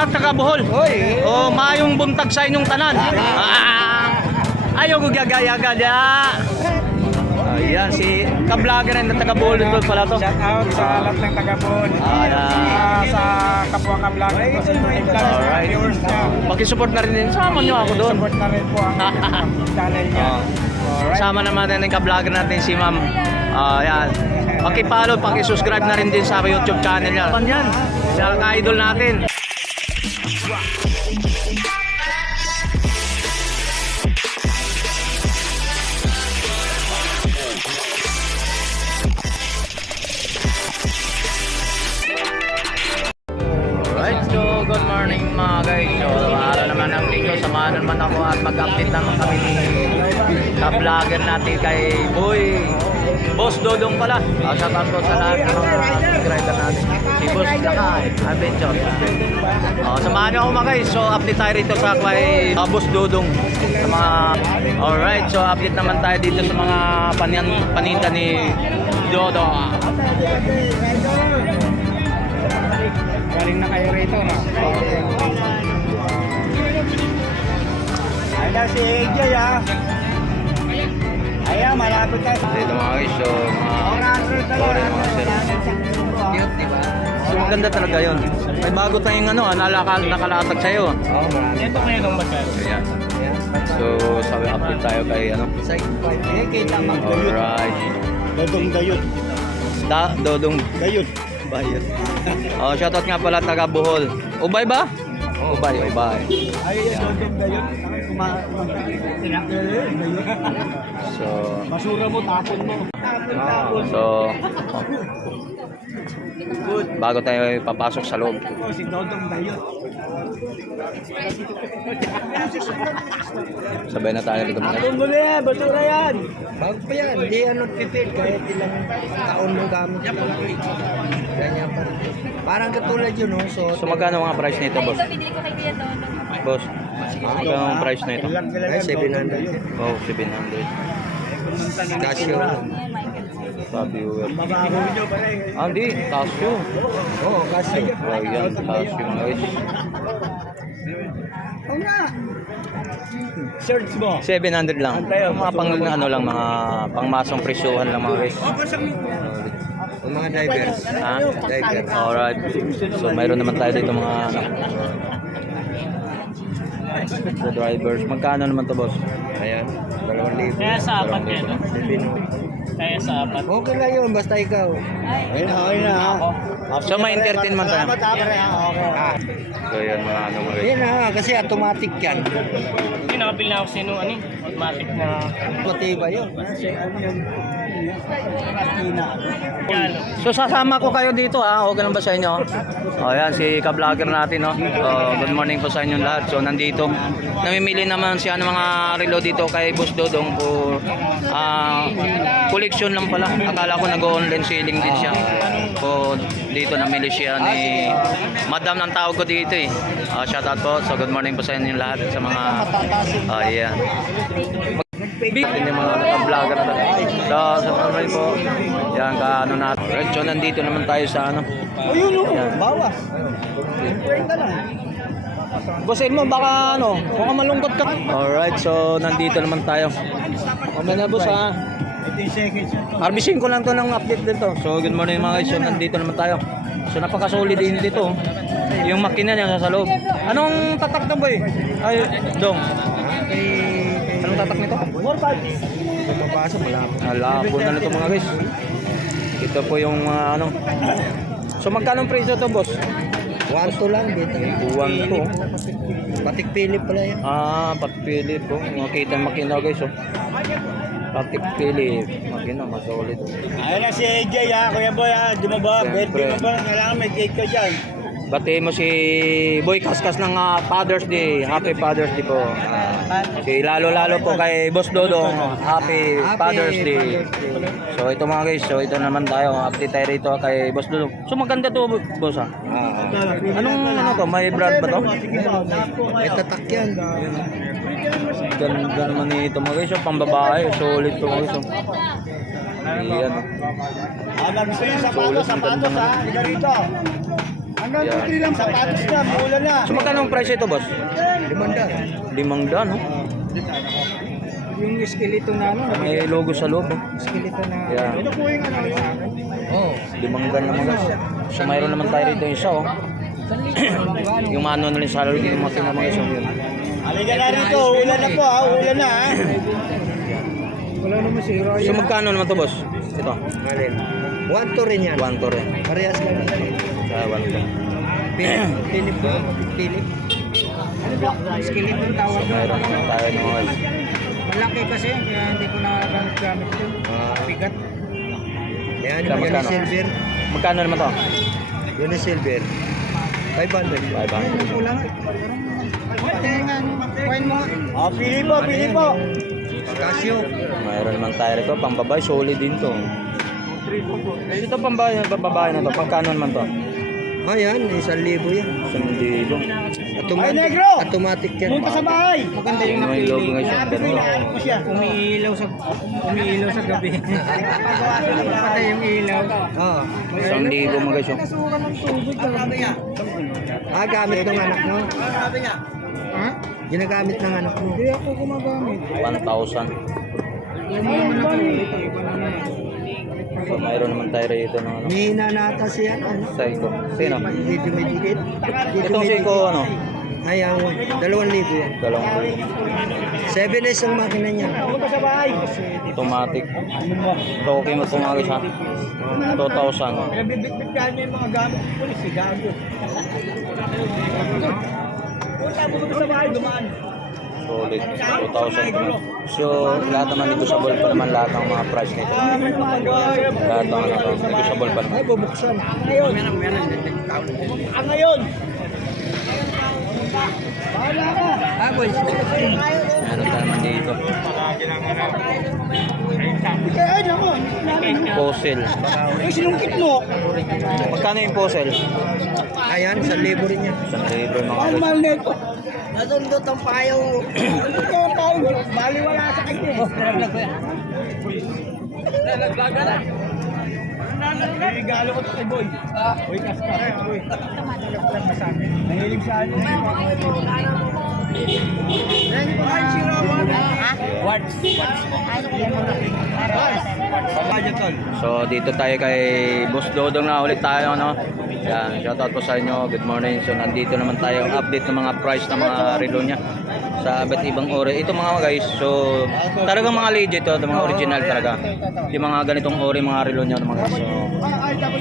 mga taga Bohol. Oh, mayong buntag sa inyong tanan. Ayaw ko gagaya-gaya dia. Ayan si ka-vlogger na taga Bohol dito pala to. Shout out sa lahat ng taga Bohol. Sa kapwa ka-vlogger ko sa Alright. viewers niya. Paki-support na rin din. Sama niyo ako doon. Support na rin po ang channel niya. Kasama naman din ng ka-vlogger natin si Ma'am. Ayan. Paki-follow, paki-subscribe na rin din sa YouTube channel niya. Yan. Siya ka-idol natin. Alright, so good morning mga guys. So araw naman ang linggo, samahan naman ako at mag-update naman kami ni ka-vlogger natin kay Boss Dodong pala. Shout out ko sa lahat ng mga subscriber natin. Si Boss Lakay Adventure. Samahan niyo ako mga guys. So update tayo rito sa kay Boss Dodong. Sa mga alright, so update naman tayo dito sa mga paninda ni Dodong. Galing na kayo rito, no? Ayan si AJ, ha? Ayan, malapit tayo. Dito mga guys, so sorry mga sir. Cute, di ba? So maganda talaga yun. May bago tayong nakalatag sa'yo. Oo, marami. Ito kayo nung magkano? Ayan. So sabi update tayo kay Side part. Eh, kita mag-gayot. alright. Dodong gayot. Dodong Gayot. Bayot. Shoutout nga pala taga Bohol. Ubay ba? Ubay. Ay, dodong gayot. So Basura mo, tapon mo. so bago tayo papasok sa loob. Si Dodong gayot. Sabay na tayo dito mga. Ano na yan? Basura yan. Bago pa yan. Hindi ano tipid. Kahit ilang taon mo gamit. Ganyan pa rin. Parang katulad yun, no? So magkano mga price nito, boss? Boss, magkano ang price nito? Ay, 700. Oh, 700. Casio. Viewer. Mabaho nyo pa rin. Hindi, Casio. Oo, Casio. Yan, Casio guys. Oo nga. Search mo. 700 lang. Mga pang ano lang, mga pangmasong presyuhan lang mga guys. Ang mga divers. Ha? Divers. Alright. So mayroon naman tayo dito mga sa drivers. Magkano naman to, boss? Ayan. 2,000. Kaya sa apat yan. Kaya sa apat. Okay lang yun, basta ikaw. Okay na. So may entertain man tayo. Okay. So yan mga ano mga guys. Yan na, kasi automatic yan. Hindi, nakapil na ako sa inyo, ano automatic na. Matiba yun. Kasi ano yun. Yan. So sasama ko kayo dito ha. Okay lang ba sa inyo? Ayan si ka-vlogger natin no. Good morning po sa inyong lahat. So nandito. Namimili naman siya ng mga relo dito kay Boss Dodong for collection lang pala. Akala ko nag-online selling din siya. So dito namili siya ni Madam ng tawag ko dito eh. Shout out po. So good morning po sa inyong lahat sa mga ayan. Big yung mga naka-vlogger na tayo. So, sa pamay po, yan ka ano natin. Alright, so nandito naman tayo sa ano. O yun o, bawas. 30 lang. Busin mo baka ano, baka malungkot ka. Alright, so nandito naman tayo. Kamay na boss ha. 18 seconds. Harbisin ko lang to ng update dito. So good morning mga guys, so nandito naman tayo. So napaka-solid din dito. Yung makina niya sa loob. Anong tatak to boy? Ay, Dong. Anong tatak nito? Pumapasa, malapit. Alabo na nito mga guys. Ito po yung ano. So magkano ang presyo to boss? 1-2 lang dito. 1 to. Patik Philip pala yan. Patpili po. Makita yung makina guys oh. Patpili. Makina, masolid. Ayun na si AJ ha, Kuya Boy ha. Di mo ba? Siyempre. Birthday mo ba? Kailangan may cake ka dyan. Bati mo si Boy Kaskas ng Father's Day. Happy Father's Day po. Si lalo-lalo po kay Boss Dodong. Happy Father's Day. So ito mga guys, so ito naman tayo. Update tayo rito kay Boss Dodong. So maganda to boss ha. Anong ano to? May brand ba to? May tatak yan. Ganda naman ito mga guys. So, pambabae. Solid to mga guys. So. Ayan. Gusto yung sapatos ha. Liga rito. Hanggang Yan. 2-3 lang. Sapatos na, maulan na. So magkano ang price ito, boss? 500. 500, no? Yung skeleton na ano. May logo sa loob, oh. Skeleton na. Yan. Ito po yung ano. Oo. 500 naman, guys. So mayroon naman tayo rito isa, oh. Yung manual na rin sa loob, yung mga mga isa, yun. Halika na rito, ulan na po ha, ulan na ha. Wala naman si Roy. So magkano naman to, boss? Ito. Alin? 1-2 rin yan. 1 to rin. Parehas lang. Sa 1 to. Pilip ba? Pilip. Skeleton tawag. So mayroon naman tayo ng mga guys. Malaki kasi, kaya hindi ko nagamit yun. Bigat. Yan, Kaya yung magkano? silver. Magkano naman to? Yun yung silver. 500. 500. Kulang. Coin mo. Pili po, pili po. Casio. Mayroon naman tayo rito. Pambabae, solid din to. Ito pambabae na to. Pagkano naman to? Ayan, 1,000 yan. Sandido. Automatic yan. Punta sa bahay. Maganda yung Yung logo nga siya. Ganun. Umiilaw sa gabi. Patay yung ilaw. Oo. 1,000 mga guys. oh. Gamit ng anak mo? Ha? Ginagamit ng anak mo? Hindi ako gumagamit. 1,000. So mayroon naman tayo rito ng ano. Mihina nata siya. Seiko. Sino? Dito may dikit. Itong Seiko ano? Ayan, 2,000 yan. Dalawang 7S ang makina niya. automatic. Ito okay mo itong mga guys ha. 2,000. Bibit-bit ka niya yung mga gamit ng pulis. Gago. Punta mo sa bahay, dumaan. Solid. 2,000 naman. So lahat naman negotiable pa naman lahat ng mga price nito. Lahat ng ano, negotiable pa naman. Ay, bubuksan. Ngayon. Ngayon. Bahala ka. Boys. Meron tayo naman dito. Ay, naman. Fossil. Ay, sinungkit mo. Magkano yung fossil? Ayan, 1,000 rin yan. 1,000 mga Ang guys. mahal nito. Nasundot ang payo. Ito ang payo. Baliwala sa kanya. Naglaga na. Regalo ko to kay Boy. Boy, kaskas. Boy. Mahilig sa akin. Ay, si Rawan. Words. So dito tayo kay Boss Dodong na ulit tayo no. Yan, shoutout po sa inyo. Good morning. So nandito naman tayo update ng mga price ng mga relo niya sa iba't ibang ori. Ito mga guys. So talagang mga legit to, mga original talaga. Yung mga ganitong ori mga relo niya mga guys. So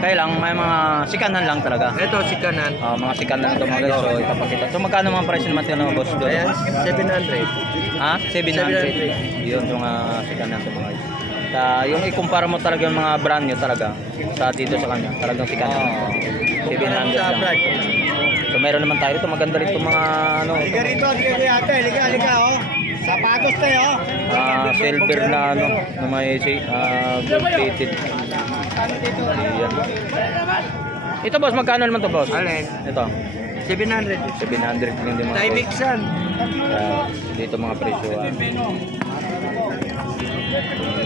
kaya lang may mga sikanan lang talaga. Ito, si Kanan. Mga sikanan to mga guys. So ipapakita. So magkano mga price naman ito ng Boss Dodong? Ayan, 700. Ha? 700. Yun yung sikanan to mga guys. Yung ikumpara mo talaga yung mga brand nyo talaga sa dito sa kanya, talagang sikanan. 700 lang. So meron naman tayo rito, maganda rin itong mga ano, Liga rito, liga ate, liga oh. Sapatos tayo. silver na ano, na may gold plated. Ayan. Ito boss, magkano naman to boss? Alin? Ito, 700. 700 lang din mga boss. Timexan. Dito mga presyo.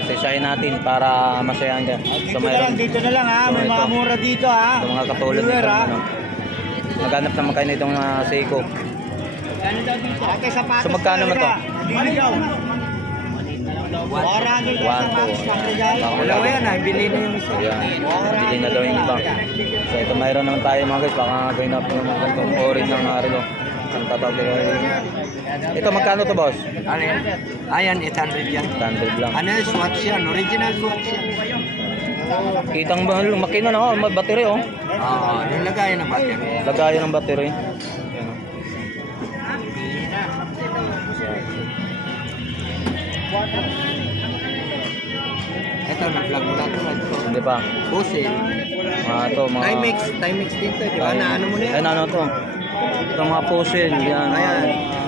Isayin natin para masayahan ka. So mayroon Dito na lang ha, may mga mura dito ha. ito mga katulad nito ano. Maghanap naman kayo nitong Seiko. Ate, sapatos. So magkano mo to? Diligaw. 400 sapatos pang regalo. Dalawa yan ha, bili na yung isa. Yan. Bili na daw yung iba. So ito mayroon naman tayo mga guys. Baka gawin natin yung mga ganitong orange ng relo. Ang tatawag nila. Ito magkano to boss? Ayan, 800 yan. 100 lang. Ano yung swatch yan? Original swatch yan. Kitang ba makina na may battery oh. Yung lagayan ng battery. Lagayan ng battery. Yan, Ito, nag-vlog na ito. Hindi pa. Busin. Ito mga Timex dito, di ba? Naano mo na yan? Ay, ano to? Ito mga puzzle. Yan. Ayan.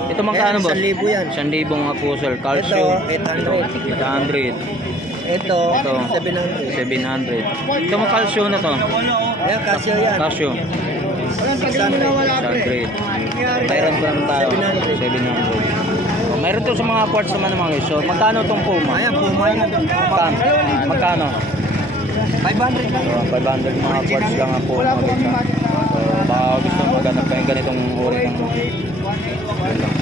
Ito magkano boss? 1,000 yan. 1,000 mga puzzle. Calcium. Ito, 800. 800. Ito, Ito. 700. 700. Ito mga calcium na to. Ayan, Casio yan. Casio. 600. 600. Mayroon pa naman tayo. 700. Oh, mayroon to sa mga quartz naman ng mga guys. So magkano tong Puma? Ayan, Puma yan. Magkano? 500 lang. 500 mga quartz lang ang Puma. So baka gusto mo maghanap kayo ganitong uri ng yun lang.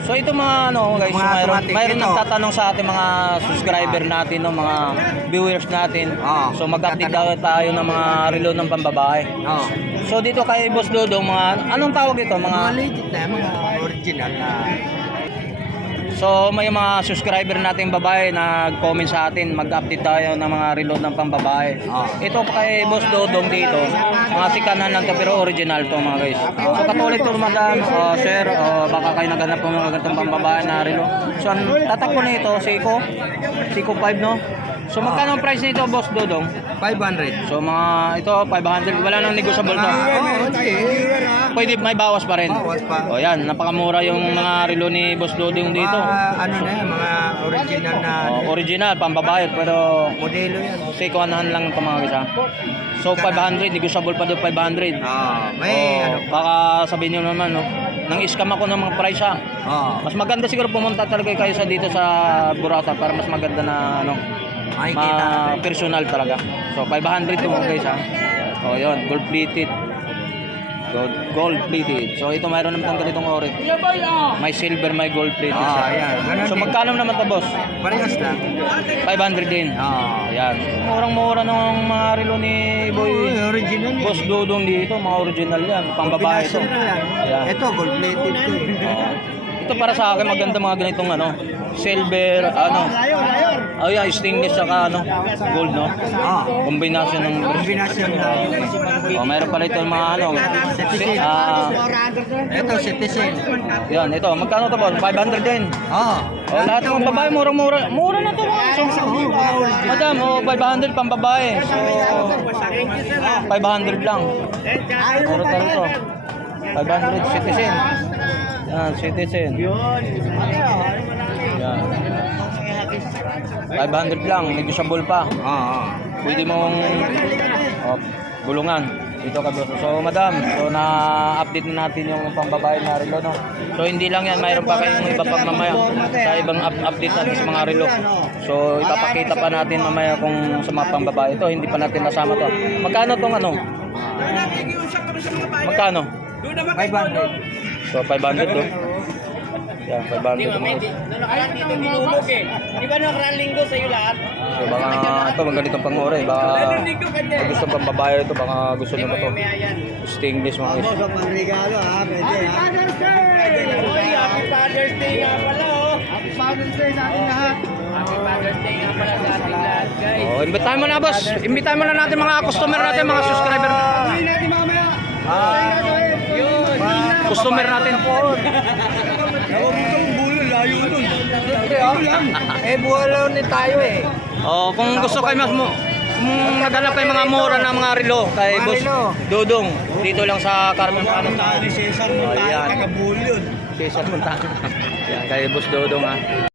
So ito mga ano guys, Mga automatic, mayroon ito. nagtatanong sa ating mga subscriber natin, no, mga viewers natin. So mag-update daw tayo ng mga relo ng pambabae. Oo. So dito kay Boss Dodong, mga anong tawag ito? Mga Mga legit na, mga original na. So may mga subscriber nating babae na comment sa atin, mag-update tayo ng mga reload ng pambabae. Ito kay Boss Dodong dito, mga sikanan lang to pero original to mga guys. So katulad to madam, sir, baka kayo naghanap ng mga ganitong pambabae na reload. So ang tatak ko na ito, Seiko 5 no? So magkano ang price nito Boss Dodong? 500. So mga ito 500, wala nang negotiable to. Pwede may bawas pa rin. Bawas pa. O yan, napakamura yung mga relo ni Boss Dodong dito. Ano na yan, mga original na Original, pambabayad, pero modelo yan. Seiko anahan lang ito mga guys ha. So 500, negotiable pa doon 500. May ano pa. Baka sabihin nyo naman, no, nang scam ako ng mga price ha. Mas maganda siguro pumunta talaga kayo sa dito sa Burata para mas maganda na ano, Makikita. personal talaga. So 500 ito mga guys ha. O yun, gold plated. Gold plated. So ito mayroon naman ganitong ori. May silver, may gold plated siya. Ayan. Ganun So din. magkano naman to boss? Parehas lang. 500 din. Ayan. Murang-mura ng mga relo ni Boy. Original yan. Boss Dodong dito, mga original yan. Pambabae ito. Combination na yan. Ayan. Ito, gold plated to eh. Ito para sa akin maganda mga ganitong ano, silver, ano. Oh yeah, stainless saka ano, gold no. Combination ng Combination na. mayroon pa rito mga ano. Ito, citizen. Yan, ito. Magkano to boss? 500 din. Lahat ng babae murang-mura. Mura na to mga. So, madam, 500 pang babae. So 500 lang. Mura to rito. 500 citizen. Yan, citizen. Yan. 500 lang, negotiable pa. Pwede mong gulungan dito ka boss. So madam, so na-update na natin yung pambabae na relo no. So hindi lang yan, mayroon pa kayong iba pang mamaya sa ibang update natin sa mga relo. So ipapakita pa natin mamaya kung sa mga pambabae ito, hindi pa natin nasama to. Magkano tong ano? Magkano? 500. So 500 to. Yan, 500 to. Dito minulog eh. Di ba nakaraan linggo sa'yo lahat? So baka ito magandang pangore, baka gusto pang babae ito, baka gusto nyo ba ito. Stainless mga guys. Sa pangregalo ha, pwede ha. Happy Father's Day nga pala oh. Happy Father's Day sa ating lahat. Happy Father's Day nga pala sa ating lahat guys. Oh, imbitahan mo na boss. Imbitahan mo na natin mga customer natin, mga subscriber. Gawin natin mamaya. Customer natin. Layo nun. Buwalaw ni tayo eh. Oh, kung gusto kayo mas mo kung naghanap kayo mga mura na mga relo kay Mga Boss relo. Dodong dito lang sa Carmen Plano. Cesar Montaño, taga-bull yun. Cesar Montano. Yan kay Boss Dodong ha.